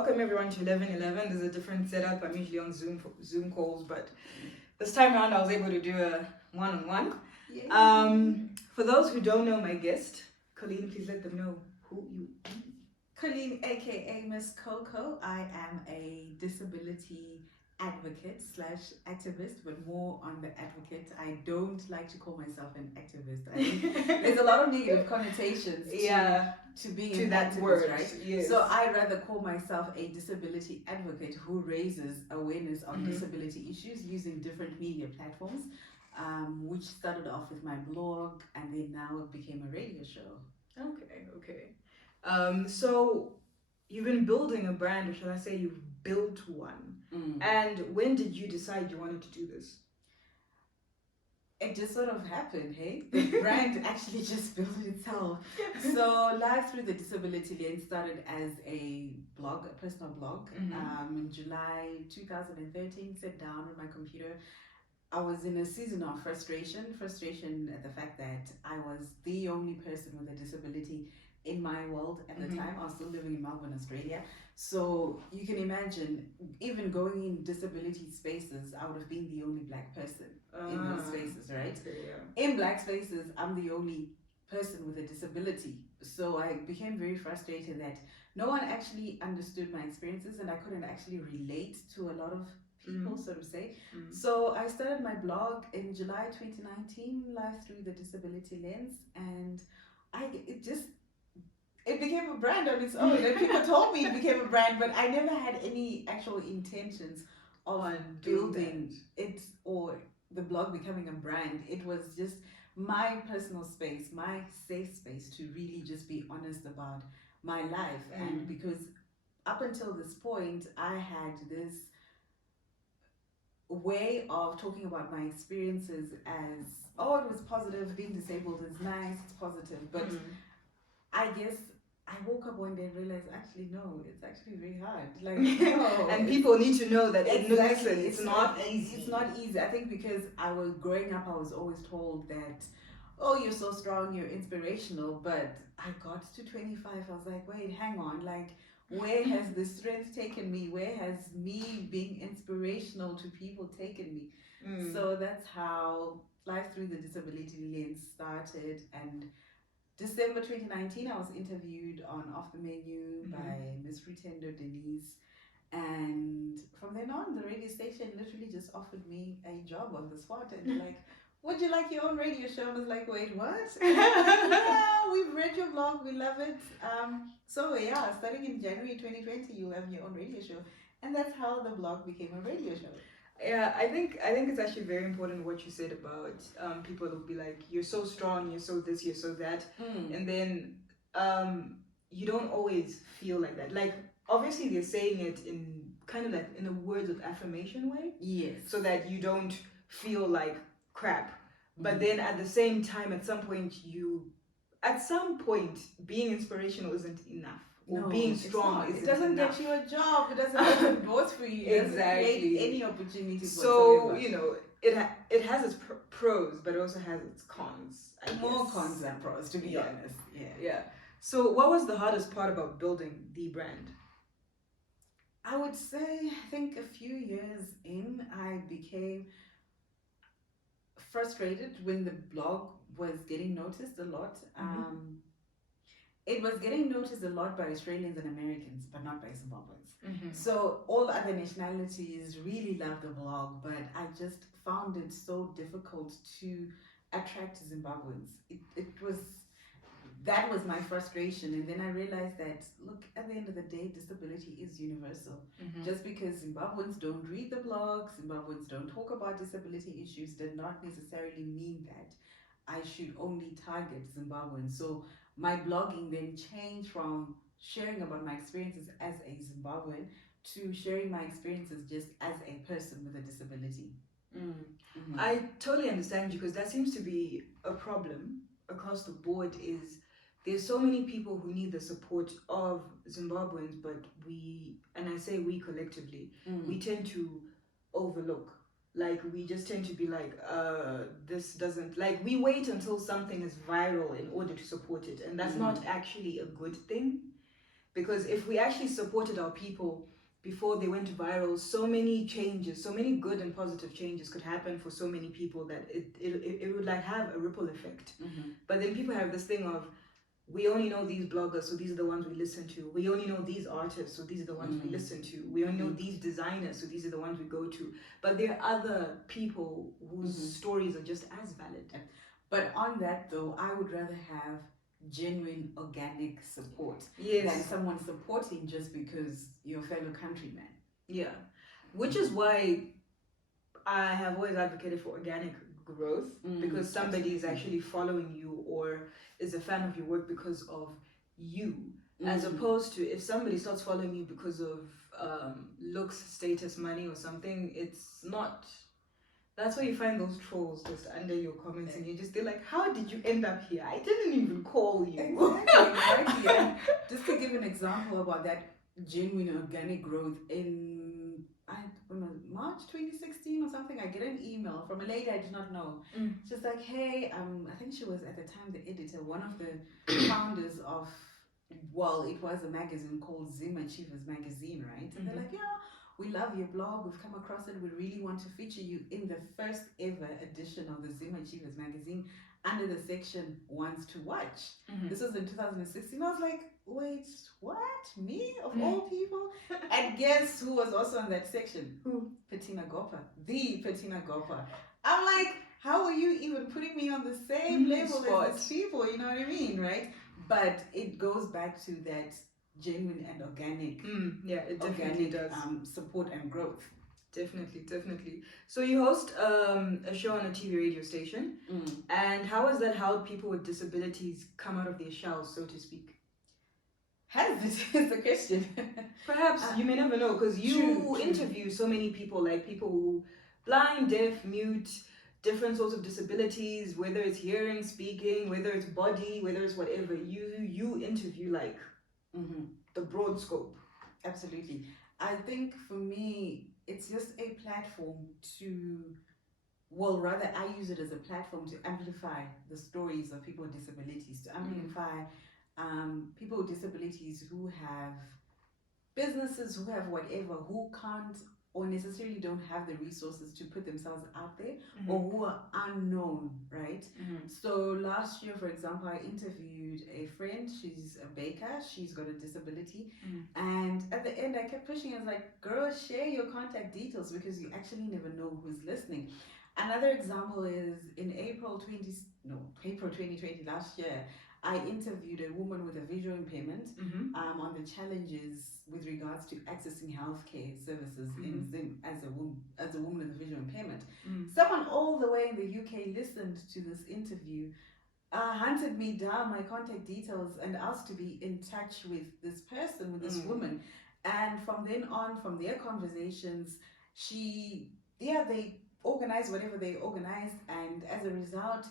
welcome everyone to 1111. There's a different setup. I'm usually on Zoom calls, but this time around I was able to do a one-on-one. For those who don't know my guest, Colleen, please let them know who you are. Colleen, aka Miss Coco. I am a disability advocate / activist, but more on the advocate. I don't like to call myself an activist. I think there's a lot of negative connotations to being to an that activist, word, right? Yes. So I'd rather call myself a disability advocate who raises awareness on disability issues using different media platforms, which started off with my blog and then now it became a radio show. Okay. So you've been building a brand, or shall I say you've built one. And when did you decide you wanted to do this? It just sort of happened, hey? The brand actually just built itself. So Live Through the Disability Lens started as a blog, a personal blog. In July 2013, sat down on my computer. I was in a season of frustration at the fact that I was the only person with a disability in my world at the time. I was still living in Melbourne, Australia. So you can imagine, even going in disability spaces, I would have been the only black person in those spaces, right? In black spaces, I'm the only person with a disability. So I became very frustrated that no one actually understood my experiences and I couldn't actually relate to a lot of people, so to say. So I started my blog in July 2019, Live Through the Disability Lens, and it became a brand on its own. And people told me it became a brand, but I never had any actual intentions of building it or the blog becoming a brand. It was just my personal space, my safe space to really just be honest about my life. And because up until this point, I had this way of talking about my experiences as, oh, it was positive, being disabled is nice, it's positive. But I guess I woke up one day and realized, actually, no, it's actually very hard. Like, no. And people need to know that it's not easy. It's not easy. I think because I was growing up, I was always told that, oh, you're so strong, you're inspirational. But I got to 25, I was like, wait, hang on, like, where has the strength taken me? Where has me being inspirational to people taken me? So that's how Life Through the Disability Lens started. And December 2019, I was interviewed on Off the Menu by Miss Rutendo Denise. And from then on, the radio station literally just offered me a job on the spot. And like, would you like your own radio show? I was like, wait, what? Yeah, we've read your blog, we love it. So yeah, starting in January 2020, you'll have your own radio show. And that's how the blog became a radio show. Yeah, I think it's actually very important what you said about people who be like, you're so strong, you're so this, you're so that. And then you don't always feel like that. Like, obviously they're saying it in kind of like in a words of affirmation way. Yes. So that you don't feel like crap. But then at the same time, at some point, being inspirational isn't enough. Or being strong it doesn't enough. Get you a job. It doesn't open doors for you. It doesn't create any opportunities so whatsoever. You know, it has its pros, but it also has its cons. More cons than pros, to be honest. Yeah. So what was the hardest part about building the brand? I would say, I think a few years in, I became frustrated when the blog was getting noticed a lot. It was getting noticed a lot by Australians and Americans, but not by Zimbabweans. So all other nationalities really loved the blog, but I just found it so difficult to attract Zimbabweans. That was my frustration. And then I realized that, look, at the end of the day, disability is universal. Just because Zimbabweans don't read the blogs, Zimbabweans don't talk about disability issues, does not necessarily mean that I should only target Zimbabweans. So my blogging then changed from sharing about my experiences as a Zimbabwean to sharing my experiences just as a person with a disability. I totally understand you, because that seems to be a problem across the board. Is there's so many people who need the support of Zimbabweans, but and I say we collectively, we tend to overlook. Like, we just tend to be like, this doesn't, like, we wait until something is viral in order to support it, and that's not actually a good thing. Because if we actually supported our people before they went viral, so many changes, so many good and positive changes could happen for so many people that it would like have a ripple effect. But then people have this thing of, we only know these bloggers, so these are the ones we listen to. We only know these artists, so these are the ones we listen to. We only know these designers, so these are the ones we go to. But there are other people whose stories are just as valid. But on that though, I would rather have genuine organic support than someone supporting just because you're a fellow countryman. Yeah. Which is why I have always advocated for organic growth, because somebody is actually following you or is a fan of your work because of you, as opposed to if somebody starts following you because of looks, status, money or something. It's not. That's where you find those trolls just under your comments, and they're like, how did you end up here? I didn't even call you. Exactly. And just to give an example about that genuine organic growth, in March 2016 or something, I get an email from a lady I did not know. She's like, hey, I think she was at the time the editor, one of the founders of, well, it was a magazine called Zimbabwe magazine, right? And they're like, yeah, we love your blog, we've come across it, we really want to feature you in the first ever edition of the Zimbabwe magazine under the section Ones to Watch. This was in 2016. I was like, wait, what? Me? Of all people? And guess who was also in that section? Who? Patina Gopa. The Patina Gopa. I'm like, how are you even putting me on the same level as these people? You know what I mean, right? But it goes back to that genuine and organic, it definitely does. Support and growth. Definitely. So you host a show on a TV radio station, and how has that helped people with disabilities come out of their shells, so to speak? Has this is the question? Perhaps you may never know, because you interview so many people, like people who blind, deaf, mute, different sorts of disabilities, whether it's hearing, speaking, whether it's body, whether it's whatever. You interview like the broad scope. Absolutely. I think for me, it's just a platform to, well, rather I use it as a platform to amplify the stories of people with disabilities, to amplify people with disabilities who have businesses, who have whatever, who can't or necessarily don't have the resources to put themselves out there, or who are unknown, right? So last year, for example, I interviewed a friend. She's a baker. She's got a disability. And at the end, I kept pushing. I was like, girl, share your contact details, because you actually never know who's listening. Another example is in April 2020 last year, I interviewed a woman with a visual impairment on the challenges with regards to accessing healthcare services in Zim as a woman with a visual impairment. Someone all the way in the UK listened to this interview, hunted me down, my contact details, and asked to be in touch with this person, with this woman. And from then on, from their conversations, they organized whatever they organized, and as a result,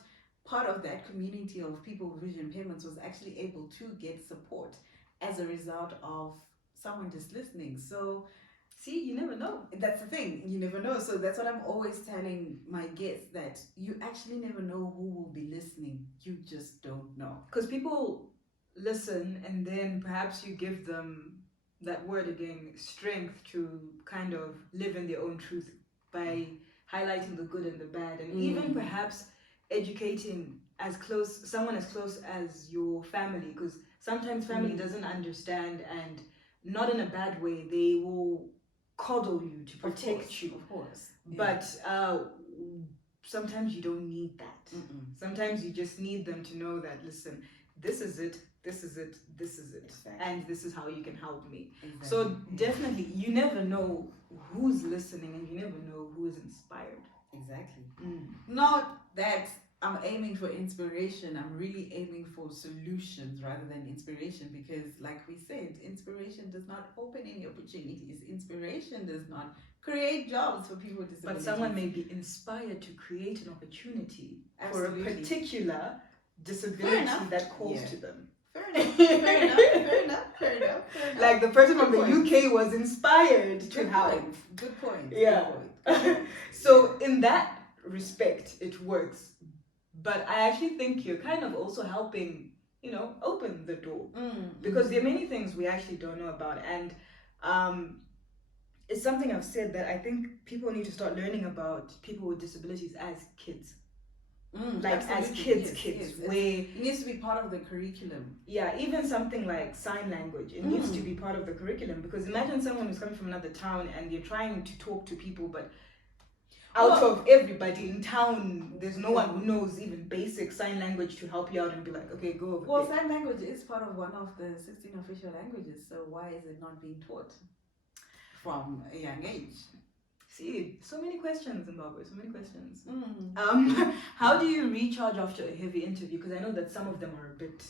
part of that community of people with vision impairments was actually able to get support as a result of someone just listening. So, see, you never know. That's the thing, you never know. So that's what I'm always telling my guests, that you actually never know who will be listening. You just don't know. Because people listen, and then perhaps you give them that word again, strength to kind of live in their own truth by highlighting the good and the bad, and even perhaps educating someone as close as your family, because sometimes family doesn't understand, and not in a bad way. They will coddle you to protect you, of course. But sometimes you don't need that. Sometimes you just need them to know that, listen, this is it, exactly. And this is how you can help me. Exactly. So definitely, you never know who's listening, and you never know who is inspired. Exactly. Not that I'm aiming for inspiration, I'm really aiming for solutions rather than inspiration, because like we said, inspiration does not open any opportunities. Inspiration does not create jobs for people with disabilities. But someone may be inspired to create an opportunity for a particular disability that calls to them. Fair enough. Like the person from the UK was inspired to help. Good point. Yeah. Good point. So in that respect, it works. But I actually think you're kind of also helping open the door. Because there are many things we actually don't know about. And it's something I've said that I think people need to start learning about people with disabilities as kids. Like as kids, yes. where it needs to be part of the curriculum. Yeah, even something like sign language, it needs to be part of the curriculum. Because imagine someone who's coming from another town and you're trying to talk to people, but out of everybody in town, there's no one who knows even basic sign language to help you out and be like, okay, go over Well, there. sign language is part of one of the 16 official languages, so why is it not being taught from a young age? See, so many questions, Zimbabwe, so many questions. How do you recharge after a heavy interview? Because I know that some of them are a bit,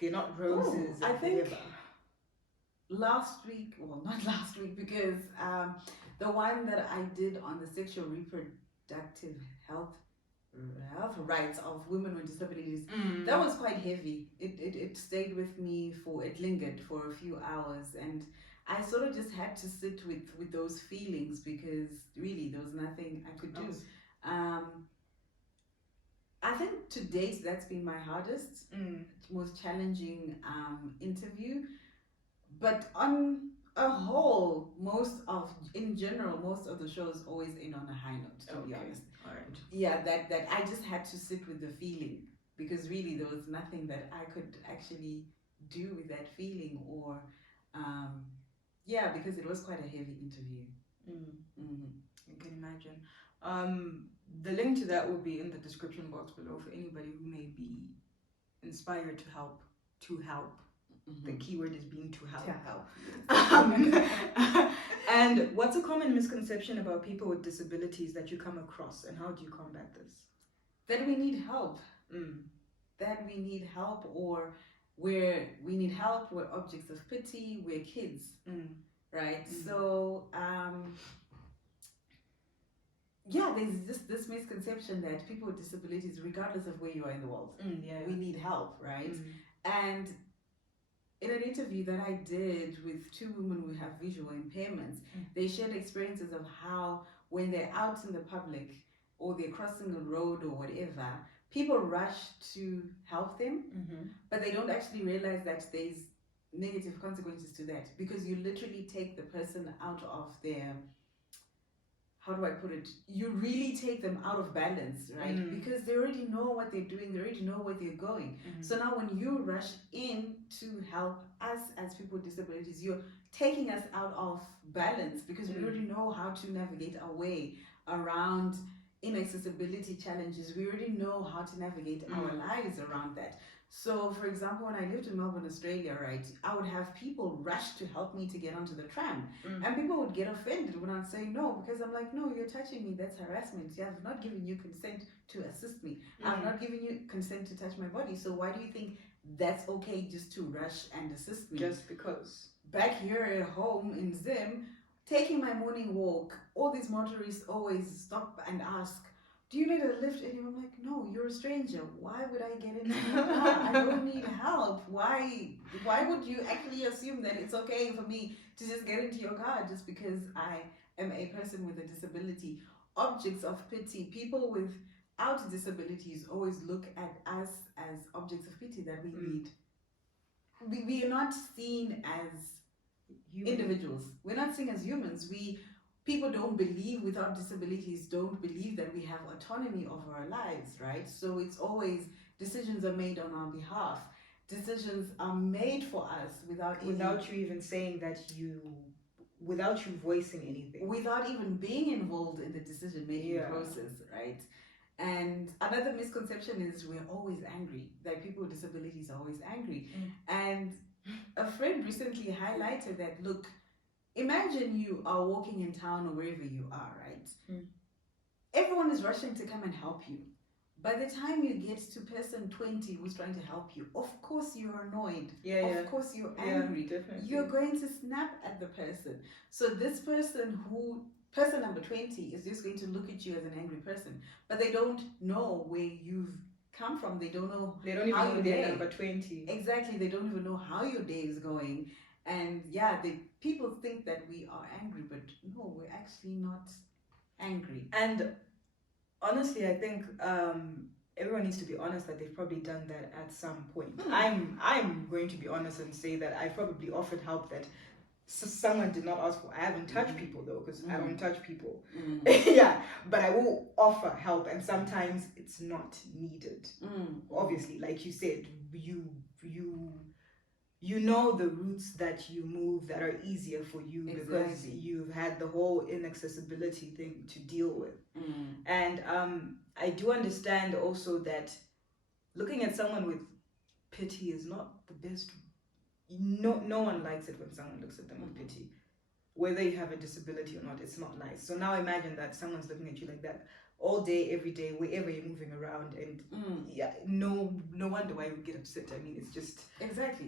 they're not roses. I think last week, well, not last week, because the one that I did on the sexual reproductive health rights of women with disabilities, that was quite heavy. It stayed with me it lingered for a few hours, and I sort of just had to sit with those feelings because really there was nothing I could do. I think to date that's been my hardest, most challenging interview. But on a whole, in general, most of the shows always end on a high note, to be honest. All right. Yeah, that I just had to sit with the feeling because really there was nothing that I could actually do with that feeling or because it was quite a heavy interview. I can imagine. The link to that will be in the description box below for anybody who may be inspired to help. The keyword is being to help. And what's a common misconception about people with disabilities that you come across, and how do you combat this? That we need help. That we need help, or where we need help, we're objects of pity, we're kids. Right? So, there's just this misconception that people with disabilities, regardless of where you are in the world, we need help, right? And in an interview that I did with two women who have visual impairments, they shared experiences of how when they're out in the public or they're crossing a road or whatever, people rush to help them, but they don't actually realize that there's negative consequences to that because you literally take the person out of their, how do I put it? You really take them out of balance, right? Because they already know what they're doing, they already know where they're going. So now when you rush in to help us as people with disabilities, you're taking us out of balance because we already know how to navigate our way around inaccessibility challenges. We already know how to navigate our lives around that. So, for example, when I lived in Melbourne, Australia, right, I would have people rush to help me to get onto the tram. And people would get offended when I'd say no, because I'm like, no, you're touching me, that's harassment. I have not given you consent to assist me. I've not given you consent to touch my body. So why do you think that's okay just to rush and assist me? Just because. Back here at home in Zim, taking my morning walk, all these motorists always stop and ask, do you need a lift? And I'm like, no, you're a stranger. Why would I get into your car? I don't need help. Why would you actually assume that it's okay for me to just get into your car just because I am a person with a disability? Objects of pity. People without disabilities always look at us as objects of pity that we need. We are not seen as individuals. We're not seen as humans. People don't believe without disabilities, don't believe that we have autonomy over our lives, right? So it's always decisions are made on our behalf. Decisions are made for us without you even saying that without you voicing anything. Without even being involved in the decision-making process, right? And another misconception is we're always angry, that people with disabilities are always angry. And a friend recently highlighted that, look, imagine you are walking in town or wherever you are, right? Everyone is rushing to come and help you. By the time you get to person 20 who's trying to help you, of course you're annoyed. Of course you're angry. You're going to snap at the person. So this person number 20 is just going to look at you as an angry person. But they don't know where you've come from. They don't know. They don't even know they're number 20. Exactly. They don't even know how your day is going. And people think that we are angry, but no, we're actually not angry. And honestly, I think everyone needs to be honest that they've probably done that at some point. I'm going to be honest and say that I probably offered help that someone did not ask for. I haven't touched people though, because I don't touch people. Yeah, but I will offer help, and sometimes it's not needed. Obviously, like you said, you know the routes that you move that are easier for you, because you've had the whole inaccessibility thing to deal with. And I do understand also that looking at someone with pity is not the best. No one likes it when someone looks at them with pity, whether you have a disability or not. It's not nice. So now imagine that someone's looking at you like that all day, every day, wherever you're moving around, and yeah, no wonder why you would get upset. I mean, it's just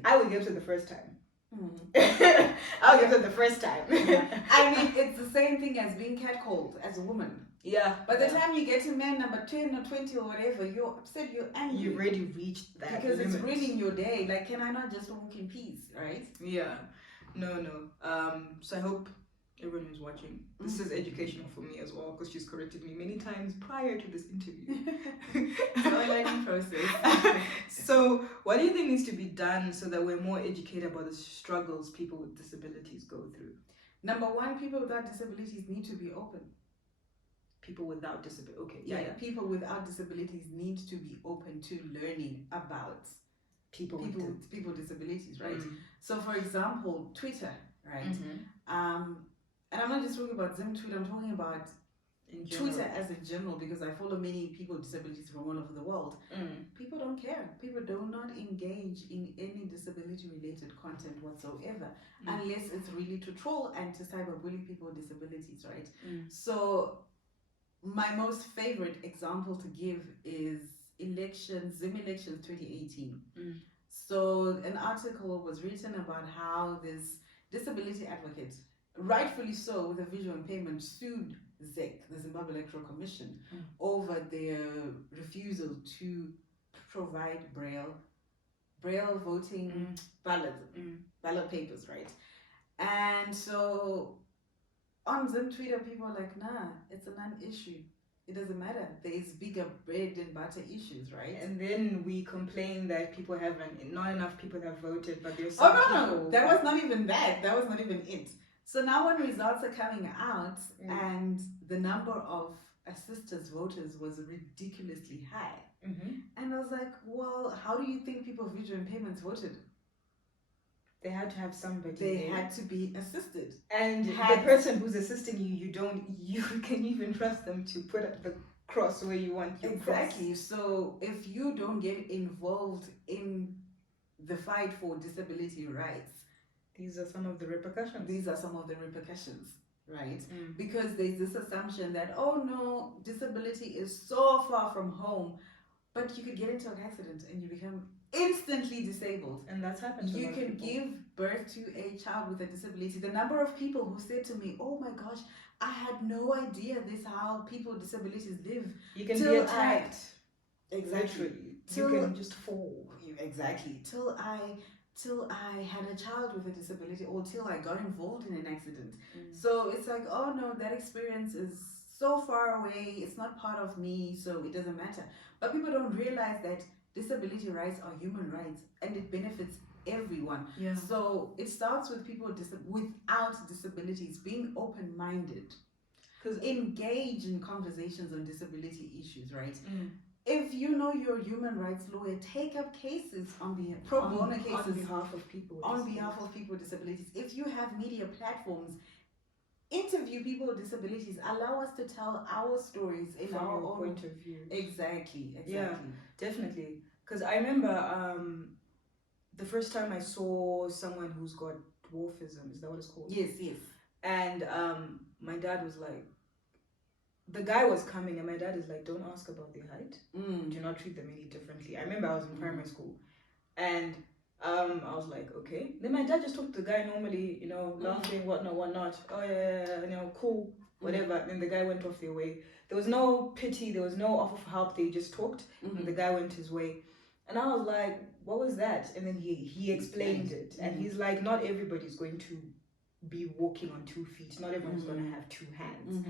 I would get upset the first time. I would get upset the first time. I mean, it's the same thing as being catcalled as a woman. Yeah. By the time you get to man number 10 or 20 or whatever, you're upset, you're angry. You've already reached that because limit. It's ruining your day. Like, can I not just walk in peace, right? Yeah. No. So I hope everyone who's watching, this is educational for me as well, because she's corrected me many times prior to this interview. It's a learning process. So what do you think needs to be done so that we're more educated about the struggles people with disabilities go through? Number one, people without disabilities need to be open. People without disabilities. Okay. Yeah. People without disabilities need to be open to learning about people with disabilities, right? So, for example, Twitter, right? And I'm not just talking about Zim Twitter. I'm talking about Twitter as a general, because I follow many people with disabilities from all over the world. People don't care. People do not engage in any disability-related content whatsoever, unless it's really to troll and to cyberbully people with disabilities, right? So my most favorite example to give is Zim elections 2018. So an article was written about how this disability advocate, rightfully so, with a visual impairment, sued ZEC, the Zimbabwe Electoral Commission, over their refusal to provide braille voting ballot papers, right? And so on Zim Twitter, people are like, nah, it's a non-issue. It doesn't matter. There's bigger bread and butter issues, right? And then we complain that not enough people have voted, but there's some no, that was not even that. That was not even it. So now when results are coming out and the number of assistance voters was ridiculously high. And I was like, well, how do you think people with visual impairments voted? They had to have somebody. They had to be assisted. And the person who's assisting you can even trust them to put up the cross where you want your cross. So if you don't get involved in the fight for disability rights, these are some of the repercussions. Right? Because there's this assumption that, oh no, disability is so far from home, but you could get into an accident and you become instantly disabled. And that's happened to you can give birth to a child with a disability. The number of people who said to me, oh my gosh, I had no idea this how people with disabilities live. You can be attacked. Exactly. You can just fall. Exactly. Till I had a child with a disability, or till I got involved in an accident. So it's like, oh no, that experience is so far away, it's not part of me, so it doesn't matter. But people don't realize that disability rights are human rights, and it benefits everyone. So it starts with people without disabilities being open-minded, because engage in conversations on disability issues, right? If you know you're a human rights lawyer, take up cases on behalf of people with disabilities. If you have media platforms, interview people with disabilities. Allow us to tell our stories in from our own own point of view. Exactly. Yeah, definitely. Because I remember the first time I saw someone who's got dwarfism. Is that what it's called? Yes. And my dad was like, the guy was coming, and my dad is like, don't ask about their height. Do not treat them any differently. I remember I was in primary school, and I was like, okay. Then my dad just talked to the guy normally, laughing, whatnot. Oh yeah, cool, whatever. Then the guy went off their way. There was no pity, there was no offer for help. They just talked, and the guy went his way. And I was like, what was that? And then he explained it, and he's like, not everybody's going to be walking on 2 feet. Not everyone's going to have 2 hands.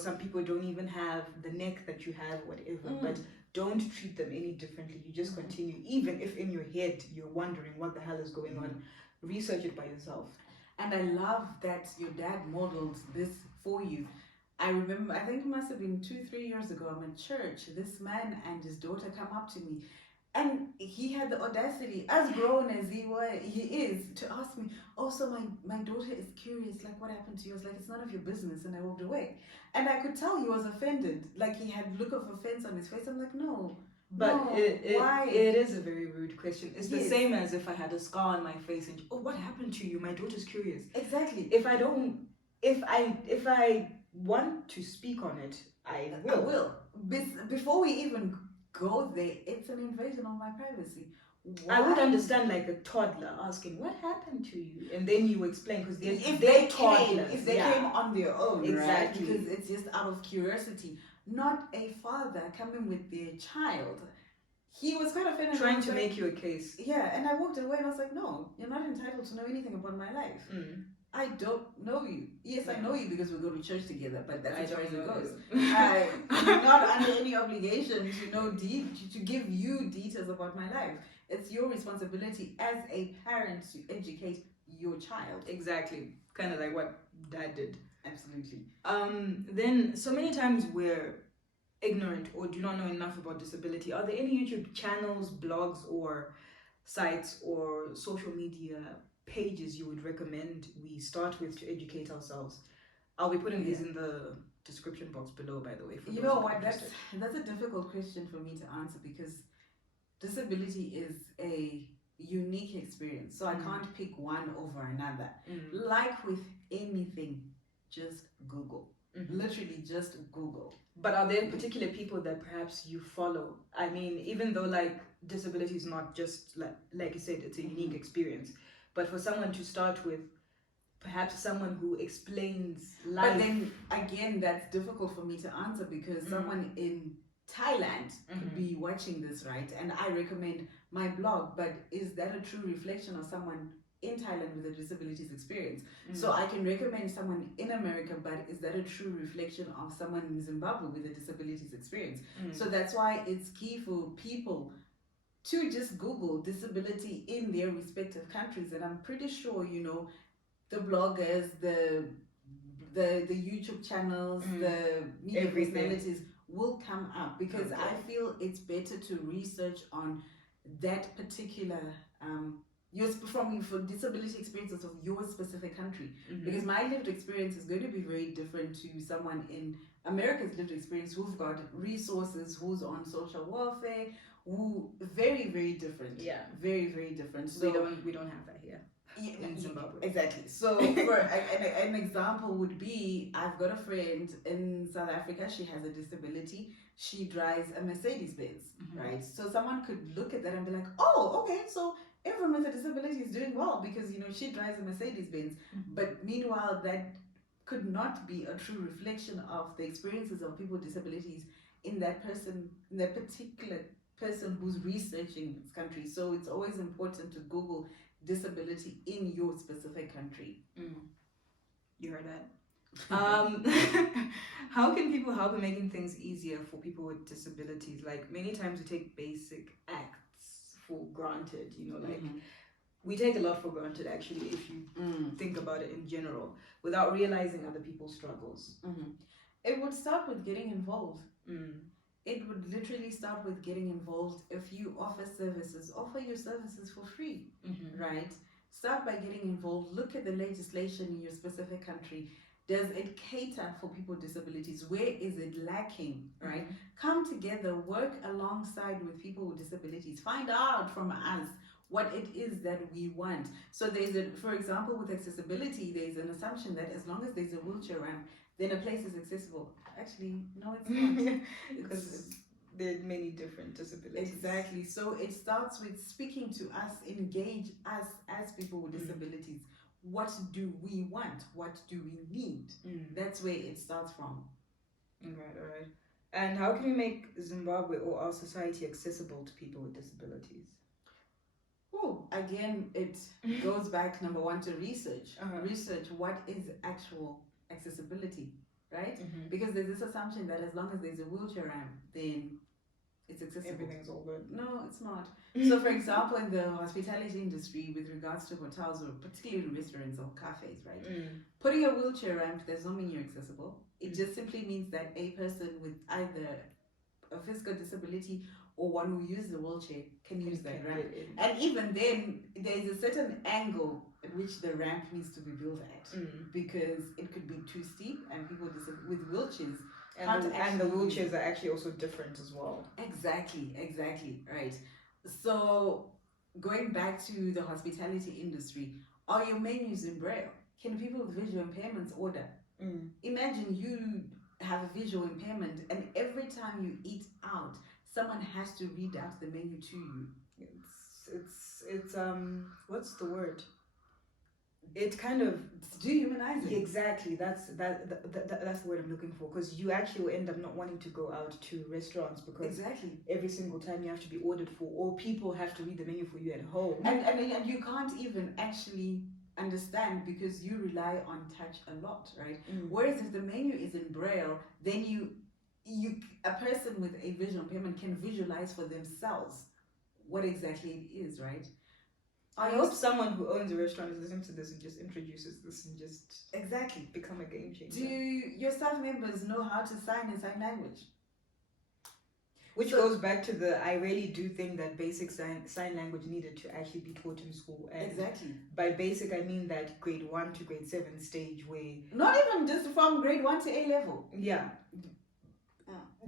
Some people don't even have the neck that you have, whatever. But don't treat them any differently. You just continue, even if in your head you're wondering what the hell is going on. Research it by yourself. And I love that your dad modeled this for you. I remember, I think it must have been 2-3 years ago, I'm at church. This man and his daughter come up to me, and he had the audacity, as grown as he is, to ask me, "Oh, so my daughter is curious, like what happened to you?" I was like, "It's none of your business," and I walked away. And I could tell he was offended, like he had look of offense on his face. I'm like, no. But no, why? It is a very rude question. It's the Yes. same as if I had a scar on my face and, "Oh, what happened to you? My daughter's curious." Exactly. If I want to speak on it, I will. I will. Before we even go there, it's an invasion of my privacy. Why? I would understand like a toddler asking, "What happened to you?" And then you explain, because if they're they toddlers. came on their own, Exactly. right? Because it's just out of curiosity. Not a father coming with their child. He was kind of trying to make you a case. Yeah, and I walked away and I was like, "No, you're not entitled to know anything about my life. I don't know you. Yes, I know you because we go to church together, but that's as far as it goes. I'm not under any obligation to know to give you details about my life. It's your responsibility as a parent to educate your child." Exactly. Kind of like what Dad did. Absolutely. Then so many times we're ignorant or do not know enough about disability. Are there any YouTube channels, blogs, or sites or social media pages you would recommend we start with to educate ourselves? I'll be putting these in the description box below, by the way. For you know what? That's a difficult question for me to answer, because disability is a unique experience. So I can't pick one over another. Like with anything, just Google. Literally just Google. But are there particular people that perhaps you follow? I mean, even though like disability is not just like you said, it's a unique experience. But for someone to start with, perhaps someone who explains life. But then again, that's difficult for me to answer, because someone in Thailand could be watching this, right? And I recommend my blog, but is that a true reflection of someone in Thailand with a disabilities experience? So I can recommend someone in America, but is that a true reflection of someone in Zimbabwe with a disabilities experience? So that's why it's key for people to just Google disability in their respective countries. And I'm pretty sure, you know, the bloggers, the YouTube channels, the media personalities will come up, because I feel it's better to research on that particular for disability experiences of your specific country, because my lived experience is going to be very different to someone in America's lived experience who've got resources, who's on social welfare, who very, very different. Yeah, very, very different. So we don't have that here. In Zimbabwe. Exactly. So for an example would be, I've got a friend in South Africa. She has a disability. She drives a Mercedes-Benz, right? So someone could look at that and be like, "Oh, okay, so everyone with a disability is doing well because, you know, she drives a Mercedes-Benz." But meanwhile, that could not be a true reflection of the experiences of people with disabilities in that particular person who's researching this country. So it's always important to Google disability in your specific country. You heard that. How can people help in making things easier for people with disabilities? Like, many times we take basic acts for granted, you know, like we take a lot for granted, actually, if you think about it in general, without realizing other people's struggles. It would start with getting involved. It would literally start with getting involved. If you offer services, offer your services for free, right? Start by getting involved. Look at the legislation in your specific country. Does it cater for people with disabilities? Where is it lacking, right? Come together, work alongside with people with disabilities. Find out from us what it is that we want. So for example, with accessibility, there's an assumption that as long as there's a wheelchair ramp, then a place is accessible. Actually, no, it's not. Because there are many different disabilities. Exactly. So it starts with speaking to us, engage us as people with disabilities. What do we want? What do we need? That's where it starts from. All right. And how can we make Zimbabwe or our society accessible to people with disabilities? Oh, again, it goes back, number one, to research. Research what is actual accessibility, right? Because there's this assumption that as long as there's a wheelchair ramp, then it's accessible. Everything's all good. No, it's not. So, for example, in the hospitality industry, with regards to hotels or particularly restaurants or cafes, right? Putting a wheelchair ramp does not mean you're accessible. It just simply means that a person with either a physical disability or one who uses a wheelchair can use that ramp. And even then, there is a certain angle at which the ramp needs to be built at, because it could be too steep, and people with wheelchairs and the wheelchairs are actually also different as well. Exactly, right. So, going back to the hospitality industry, are your menus in Braille? Can people with visual impairments order? Imagine you have a visual impairment, and every time you eat out, someone has to read out the menu to you. It's what's the word? It kind of dehumanizing. Exactly. That's the word I'm looking for, because you actually will end up not wanting to go out to restaurants because every single time you have to be ordered for, or people have to read the menu for you at home, and you can't even actually understand because you rely on touch a lot, right? Whereas if the menu is in Braille, then you a person with a visual impairment can visualize for themselves what exactly it is, right? I hope someone who owns a restaurant is listening to this and just introduces this and just become a game changer. Do your staff members know how to sign in sign language? Which goes back to I really do think that basic sign language needed to actually be taught in school. And by basic, I mean that grade 1 to grade 7 stage where... Not even just from grade 1 to A level. Yeah.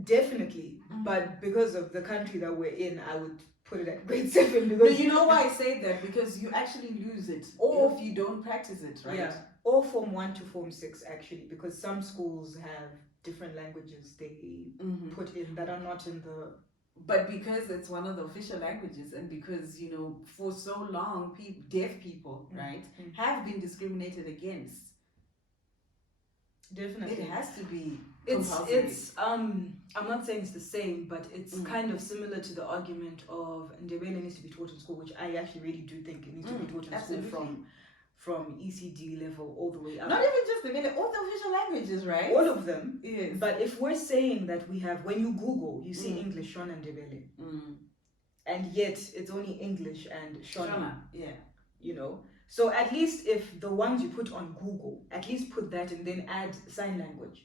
Definitely. But because of the country that we're in, I would put it at grade 7. Because no, you know why I say that? Because you actually lose it if you don't practice it, right? Yeah. Or Form 1 to Form 6, actually. Because some schools have different languages they put in that are not in the... But because it's one of the official languages, and because, you know, for so long, deaf people, right, have been discriminated against. Definitely. It has to be compulsory. I'm not saying it's the same, but it's kind of similar to the argument of Ndebele needs to be taught in school, which I actually really do think it needs to be taught in school from ECD level all the way up. Not even just the middle, all the official languages, right? All of them. Yes. But if we're saying that we have, when you Google, you see English, Shona, Ndebele. And yet it's only English and Shona. Yeah. You know? So at least if the ones you put on Google, at least put that and then add sign language.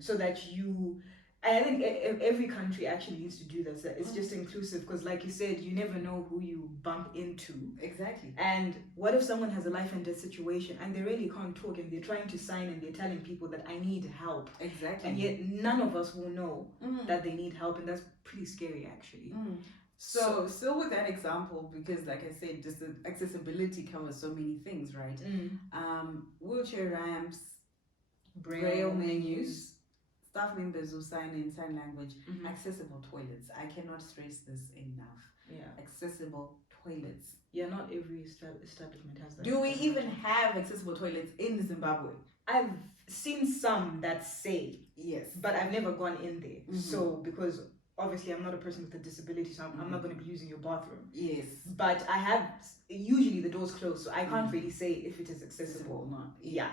So that you... I think every country actually needs to do this. It's just inclusive, because like you said, you never know who you bump into. Exactly. And what if someone has a life and death situation and they really can't talk and they're trying to sign and they're telling people that I need help. Exactly. And yet none of us will know that they need help, and that's pretty scary actually. So still with that example, because like I said, just the accessibility covers so many things, right? Wheelchair ramps, Braille menus, staff members who sign in sign language, accessible toilets. I cannot stress this enough. Yeah. Accessible toilets. Yeah, not every establishment has that. Do we even have accessible toilets in Zimbabwe? I've seen some that say yes, but I've never gone in there. So because obviously I'm not a person with a disability, so I'm not going to be using your bathroom. Yes. But I have, usually the door's closed, so I can't really say if it is accessible or not. Yeah.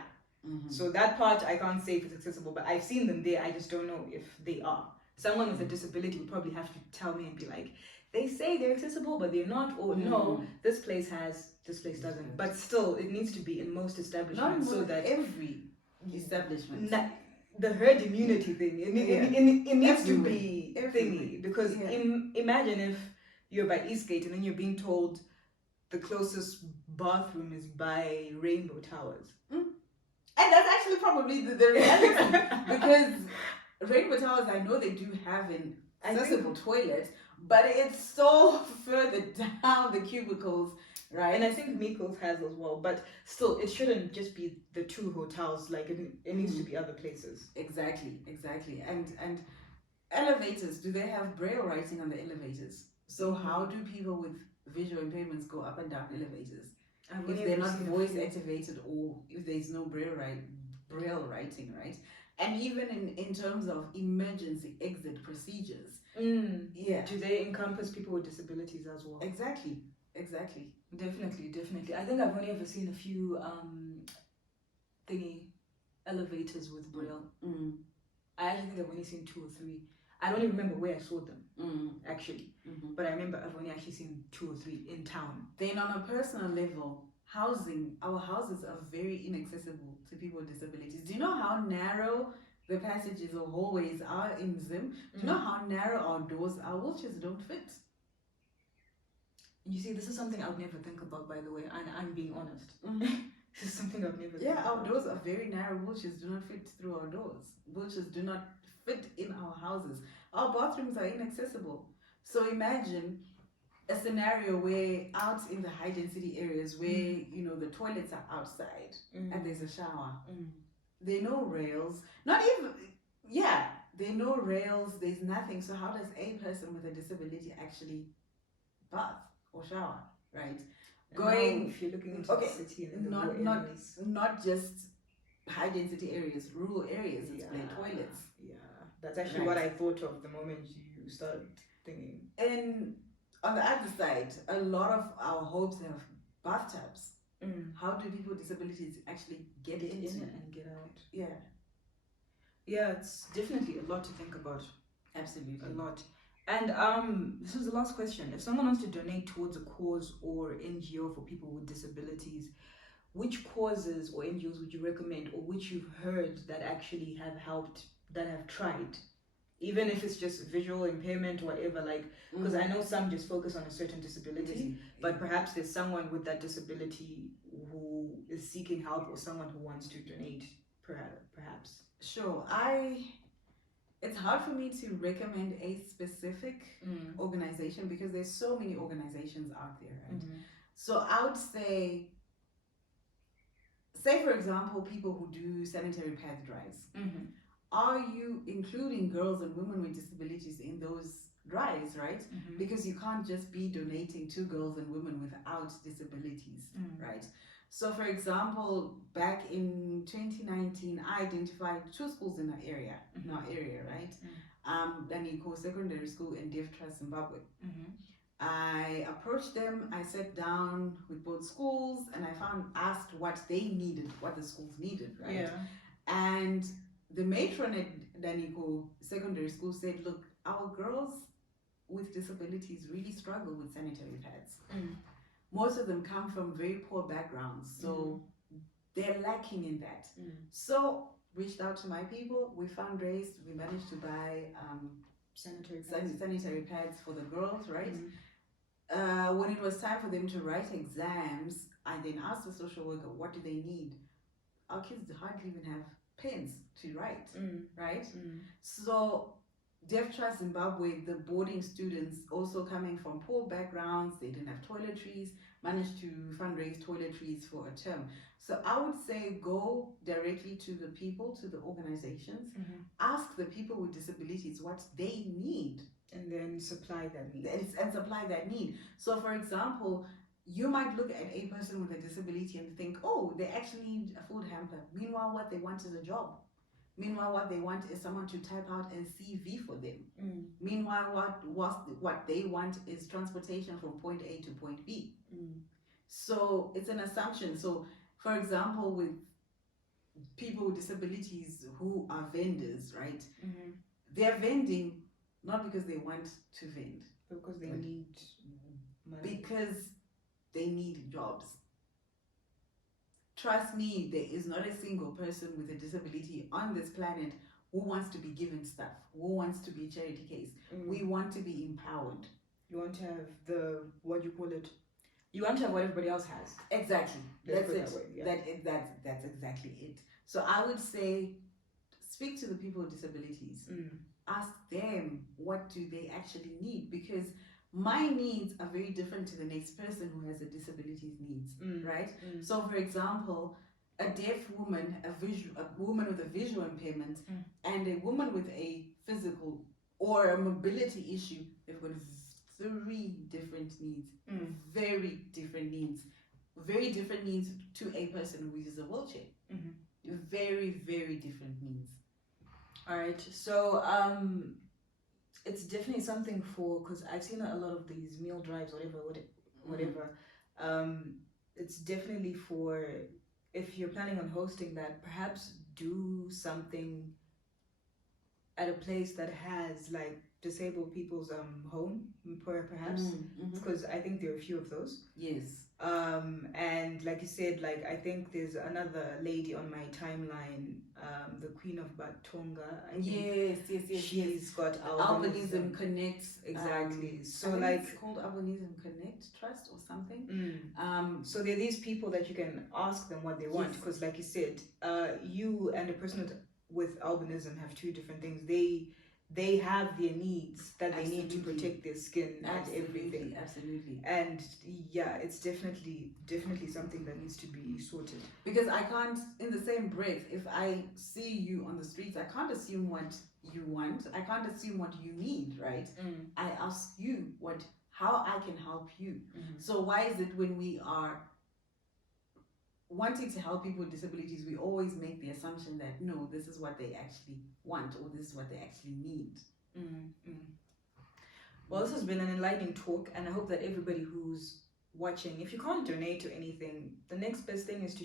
So that part I can't say if it's accessible, but I've seen them there. I just don't know if they are. Someone with a disability would probably have to tell me and be like, they say they're accessible, but they're not, or no, this place has, this place doesn't. But still, it needs to be in most establishments, so that every establishment. The herd immunity thing, it needs to be thingy, because imagine if you're by Eastgate and then you're being told the closest bathroom is by Rainbow Towers. And that's actually probably the reality, because Rainbow Towers, I know they do have an accessible toilet, but it's so further down the cubicles, right? And I think Mikos has as well, but still, it shouldn't just be the two hotels. Like it needs to be other places. Exactly. And elevators, do they have Braille writing on the elevators? So how do people with visual impairments go up and down elevators? If they're not voice activated, or if there's no Braille writing, right? And even in terms of emergency exit procedures. Do they encompass people with disabilities as well? Exactly. Definitely. I think I've only ever seen a few elevators with Braille. I actually think I've only seen 2 or 3. I don't even remember where I saw them, actually. Mm-hmm. But I remember I've only actually seen 2 or 3 in town. Then on a personal level, our houses are very inaccessible to people with disabilities. Do you know how narrow the passages or hallways are in Zim? Do you know how narrow our doors are? Wheelchairs don't fit. You see, this is something I would never think about, by the way, and I'm being honest. This is something I've never Yeah, our doors are very narrow. Wheelchairs do not fit through our doors. Wheelchairs do not fit in our houses. Our bathrooms are inaccessible. So imagine a scenario where out in the high density areas where the toilets are outside and there's a shower. There are no rails. Not even there are no rails, there's nothing. So how does a person with a disability actually bath or shower, right? Going if you're looking into the city and not just high density areas, rural areas, it's their toilets. Yeah. That's actually what I thought of the moment you started thinking. And on the other side, a lot of our homes have bathtubs. How do people with disabilities actually get in and get out? Yeah. Yeah, it's definitely a lot to think about. Absolutely. A lot. And this is the last question. If someone wants to donate towards a cause or NGO for people with disabilities, which causes or NGOs would you recommend, or which you've heard that actually have helped, that have tried? Even if it's just visual impairment, whatever, like, because I know some just focus on a certain disability, but perhaps there's someone with that disability who is seeking help, or someone who wants to donate, perhaps. Sure. It's hard for me to recommend a specific organization because there's so many organizations out there, right? So I would say for example, people who do sanitary pad drives. Are you including girls and women with disabilities in those drives, right? Because you can't just be donating to girls and women without disabilities, right? So for example, back in 2019, I identified 2 schools in our area, right? Daniko Secondary School and Deaf Trust Zimbabwe. I approached them, I sat down with both schools, and I asked what they needed, what the schools needed, right? Yeah. And the matron at Daniko Secondary School said, look, our girls with disabilities really struggle with sanitary pads. Most of them come from very poor backgrounds, so they're lacking in that. So reached out to my people, we fundraised, we managed to buy sanitary pads for the girls, right? When it was time for them to write exams, I then asked the social worker, what do they need? Our kids hardly even have pens to write, right? So Deaf Trust Zimbabwe, the boarding students also coming from poor backgrounds, they didn't have toiletries, managed to fundraise toiletries for a term. So I would say go directly to the people, to the organizations, ask the people with disabilities what they need. And then supply that need. And supply that need. So for example, you might look at a person with a disability and think, oh, they actually need a food hamper. Meanwhile, what they want is a job. Meanwhile, what they want is someone to type out a CV for them. Meanwhile, what they want is transportation from point A to point B. So it's an assumption. So for example, with people with disabilities who are vendors, right? They're vending not because they want to vend. Because they need money. Because they need jobs. Trust me, there is not a single person with a disability on this planet who wants to be given stuff, who wants to be a charity case. We want to be empowered. You want to have you want to have what everybody else has. Exactly. That's it. Yeah. That's exactly it. So I would say, speak to the people with disabilities. Ask them, what do they actually need? Because my needs are very different to the next person who has a disability's needs, right? So for example, a deaf woman, a woman with a visual impairment, and a woman with a physical or a mobility issue, they've got 3 different needs, very different needs to a person who uses a wheelchair. Very, very different needs. All right, so it's definitely something because I've seen a lot of these meal drives, whatever. It's definitely for, if you're planning on hosting that, perhaps do something at a place that has like disabled people's home, perhaps, because I think there are a few of those. Yes. And like you said, like I think there's another lady on my timeline, the Queen of Batonga. Yes. She's got Albinism Connect. Exactly. So I think like it's called Albinism Connect Trust or something. So there are these people that you can ask them what they want, because like you said, you and a person with albinism have two different things. They have their needs that they need to protect their skin and everything. Absolutely. And yeah, it's definitely something that needs to be sorted. Because I can't, in the same breath, if I see you on the streets, I can't assume what you want. I can't assume what you need, right? I ask you how I can help you. So why is it when we are wanting to help people with disabilities, we always make the assumption that no, this is what they actually want or this is what they actually need. Well, this has been an enlightening talk, and I hope that everybody who's watching, if you can't donate to anything, the next best thing is to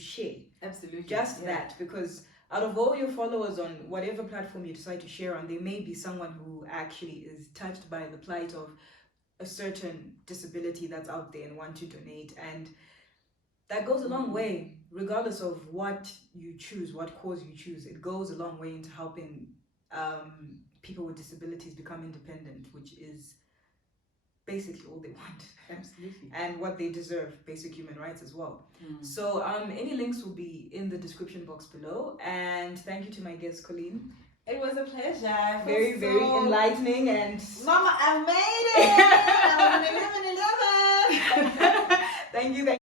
share. Absolutely. Just that, because out of all your followers on whatever platform you decide to share on, there may be someone who actually is touched by the plight of a certain disability that's out there and want to donate, and that goes a long way, regardless of what you choose, what cause you choose. It goes a long way into helping people with disabilities become independent, which is basically all they want. Absolutely. And what they deserve, basic human rights as well. So any links will be in the description box below. And thank you to my guest, Colleen. It was a pleasure. Very enlightening, and Mama, I made it! I was an 11. Thank you.